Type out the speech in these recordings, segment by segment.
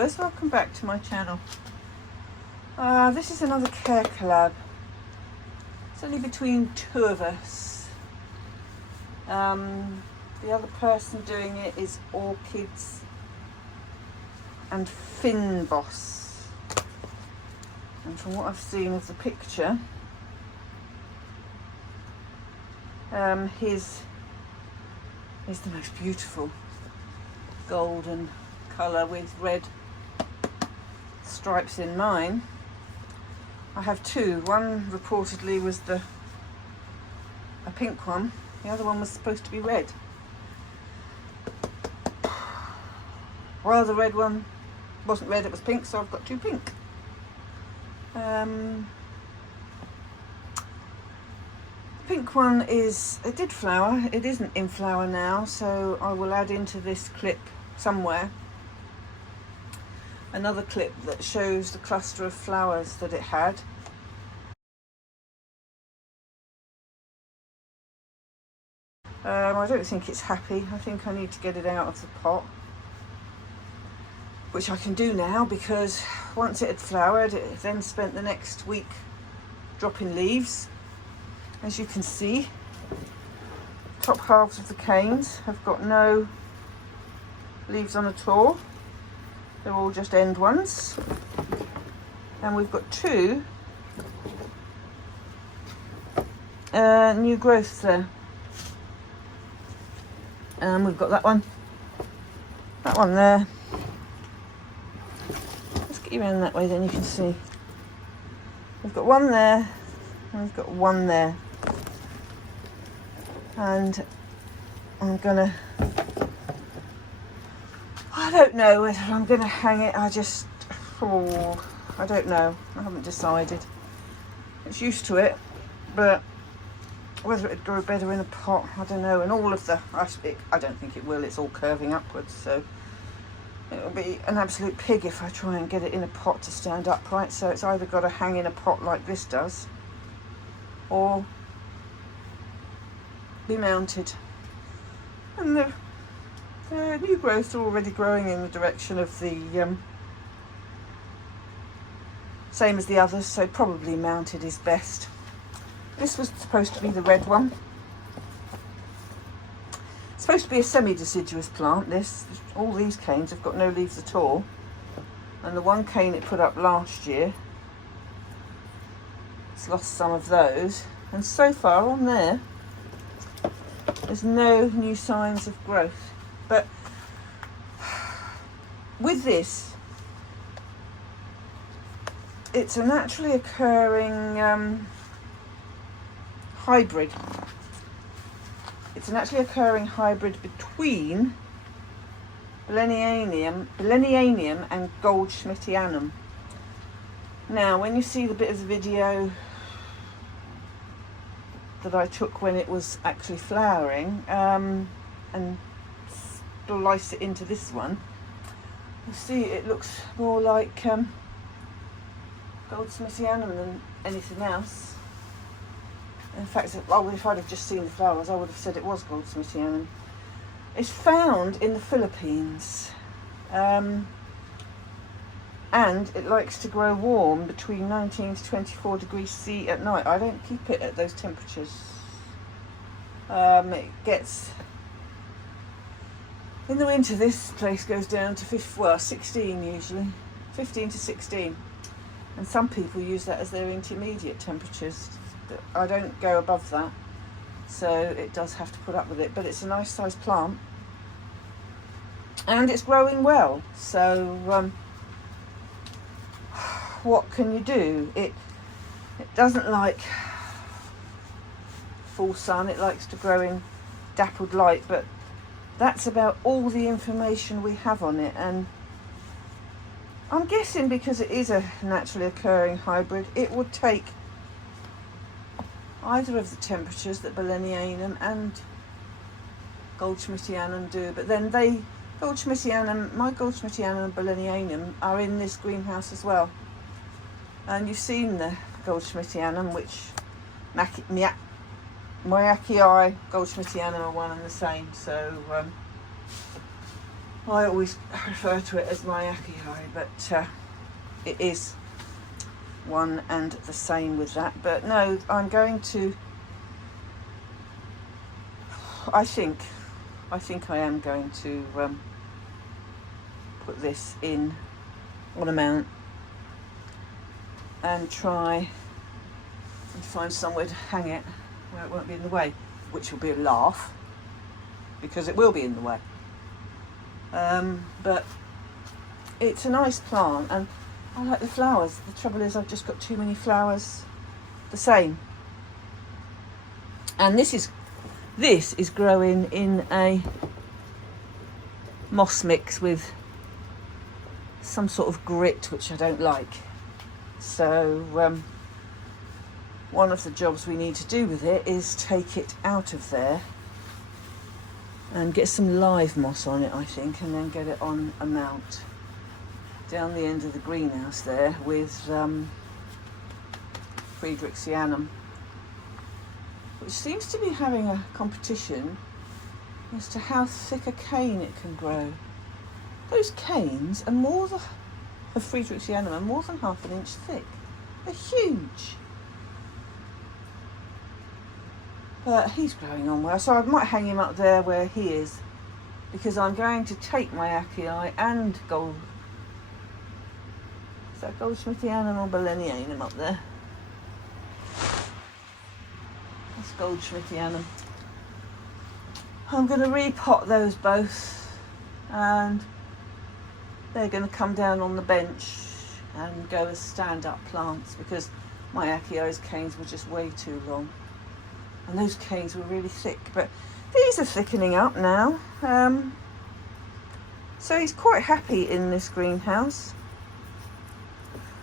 viewers, welcome back to my channel. This is another Care Collab. It's only between two of us. The other person doing it is Orchids Fynbos. And from what I've seen of the picture, his is the most beautiful golden colour with red stripes in mine. I have two. One reportedly was a pink one. The other one was supposed to be red. Well, the red one wasn't red, it was pink, so I've got two pink. The pink one it did flower. It isn't in flower now, so I will add into this clip somewhere another clip that shows the cluster of flowers that it had. I don't think it's happy. I think I need to get it out of the pot, which I can do now, because once it had flowered, it then spent the next week dropping leaves. As you can see, top halves of the canes have got no leaves on at all. They're all just end ones. And we've got two new growths there. And we've got that one there. Let's get you around that way, then you can see. We've got one there, and we've got one there. And I'm gonna, I don't know whether I'm gonna hang it. I don't know. I haven't decided. It's used to it, but whether it'd grow better in a pot, I don't know. And all of the, I don't think it will. It's all curving upwards, so it'll be an absolute pig if I try and get it in a pot to stand upright. So it's either got to hang in a pot like this does, or be mounted. And the new growths are already growing in the direction of the same as the others, so probably mounted is best. This was supposed to be the red one. It's supposed to be a semi-deciduous plant. All these canes have got no leaves at all, and the one cane it put up last year, it's lost some of those, and so far on there's no new signs of growth. But with this, it's a naturally occurring hybrid. It's a naturally occurring hybrid between Bellinianum and Goldschmidtianum. Now, when you see the bit of the video that I took when it was actually flowering, and slice it into this one, you see it looks more like Goldschmidtianum than anything else. In fact, if I'd have just seen the flowers, I would have said it was Goldschmidtianum. It's found in the Philippines, and it likes to grow warm between 19 to 24 degrees C at night. I don't keep it at those temperatures. It gets, in the winter, this place goes down to 16 usually, 15 to 16. And some people use that as their intermediate temperatures. I don't go above that, so it does have to put up with it. But it's a nice sized plant, and it's growing well. So what can you do? It doesn't like full sun. It likes to grow in dappled light, but that's about all the information we have on it. And I'm guessing because it is a naturally occurring hybrid, it would take either of the temperatures that Bellinianum and Goldschmidtianum do. But then my Goldschmidtianum and Bellinianum are in this greenhouse as well. And you've seen the Goldschmidtianum, which Miyakii, Goldschmidtianum are one and the same. So I always refer to it as my Akihai, but it is one and the same with that. But no, I'm going to, I think I am going to put this in on a mount and try and find somewhere to hang it where it won't be in the way, which will be a laugh because it will be in the way. But it's a nice plant and I like the flowers. The trouble is I've just got too many flowers the same. And this is growing in a moss mix with some sort of grit, which I don't like. So one of the jobs we need to do with it is take it out of there and get some live moss on it, I think, and then get it on a mount down the end of the greenhouse there with Friedrichianum, which seems to be having a competition as to how thick a cane it can grow. Those canes are more than Friedrichianum are more than half an inch thick. They're huge. But he's growing on well, so I might hang him up there where he is, because I'm going to take my Akii and is that Goldschmithianum or Bellenianum up there? That's Goldschmithianum. I'm going to repot those both, and they're going to come down on the bench and go as stand-up plants, because my Akio's canes were just way too long. And those canes were really thick, but these are thickening up now. So he's quite happy in this greenhouse.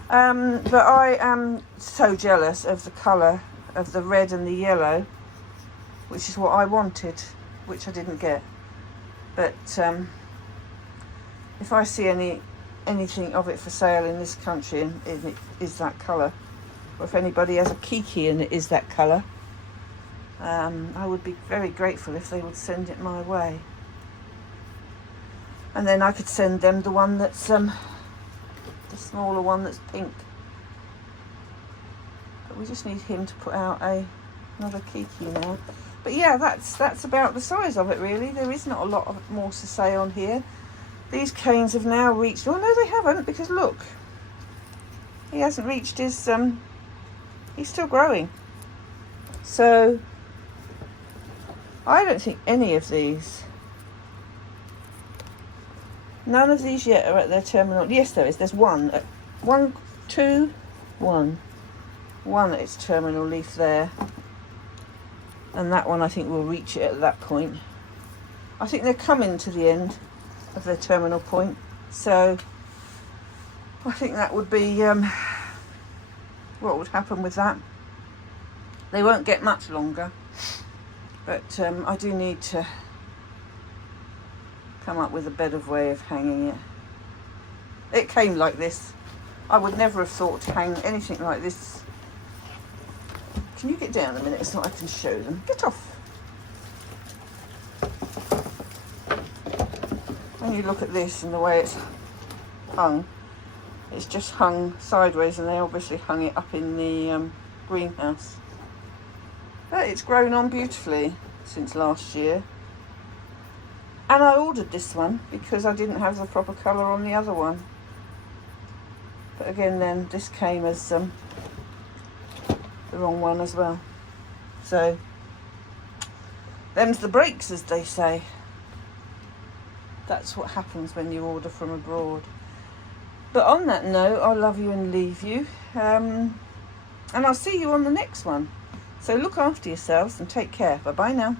But I am so jealous of the colour of the red and the yellow, which is what I wanted, which I didn't get. But if I see anything of it for sale in this country and it is that colour, or if anybody has a Kiki and it is that colour, I would be very grateful if they would send it my way. And then I could send them the one that's the smaller one that's pink. But we just need him to put out another Kiki now. But yeah, that's about the size of it really. There is not a lot more to say on here. These canes have now reached, oh no they haven't, because look, he hasn't reached his, he's still growing. So I don't think any of these, none of these yet are at their terminal. Yes, there is. There's one at one at its terminal leaf there, and that one I think will reach it at that point. I think they're coming to the end of their terminal point, so I think that would be what would happen with that. They won't get much longer. But I do need to come up with a better way of hanging it. It came like this. I would never have thought to hang anything like this. Can you get down a minute so I can show them? Get off. When you look at this and the way it's hung, it's just hung sideways, and they obviously hung it up in the greenhouse. But it's grown on beautifully since last year. And I ordered this one because I didn't have the proper colour on the other one. But again then, this came as the wrong one as well. So, them's the breaks, as they say. That's what happens when you order from abroad. But on that note, I'll love you and leave you. And I'll see you on the next one. So look after yourselves and take care. Bye bye now.